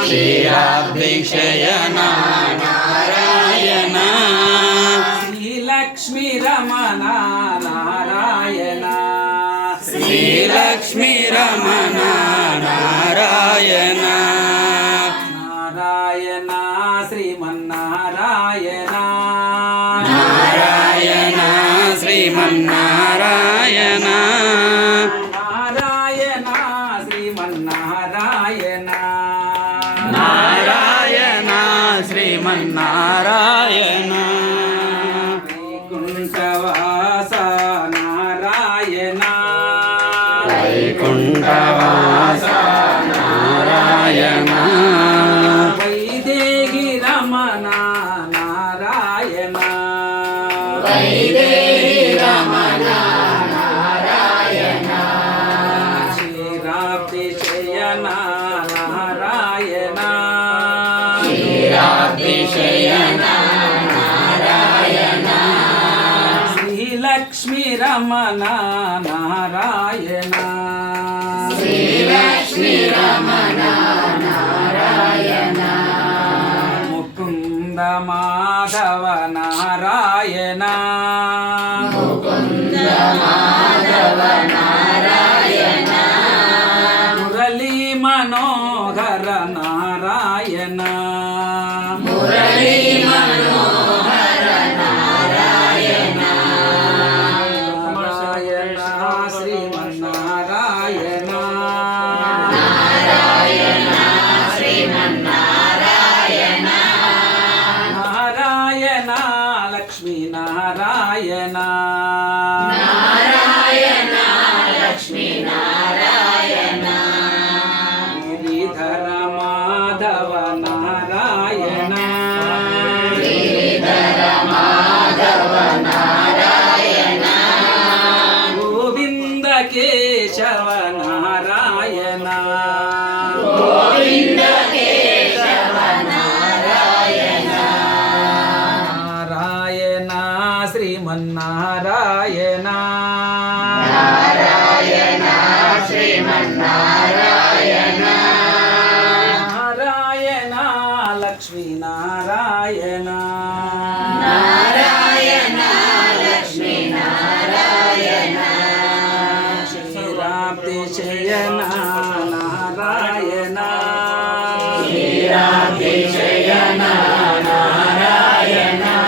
శ్రీరాబ్ధిశయన Narayana Sri Lakshmi Ramana Narayana Sri Lakshmi Ramana Narayana Narayana Srimannarayana Narayana Srimannarayana Narayana Srimannarayana Narayana Srimannarayana వైకుంఠవాస Narayana వైకుంఠవాస Narayana Vaidehi Ramana Narayana Vaidehi Ramana Narayana క్షీరాబ్ధిశయన Narayana క్షీరాబ్ధిశయన Narayana Sri Lakshmi Ramana Narayana Sri Lakshmi Ramana Narayana Mukunda Madhava Narayana Mukunda Madhava Narayana Murali Manohara Narayana Murali Manohara Narayana Narayana Srimannarayana Narayana Srimannarayana Narayana Lakshmi Narayana Narayana Lakshmi Narayana Giridhara Madhava Narayana Sridhara Madhava Narayana Govinda Keshava Narayana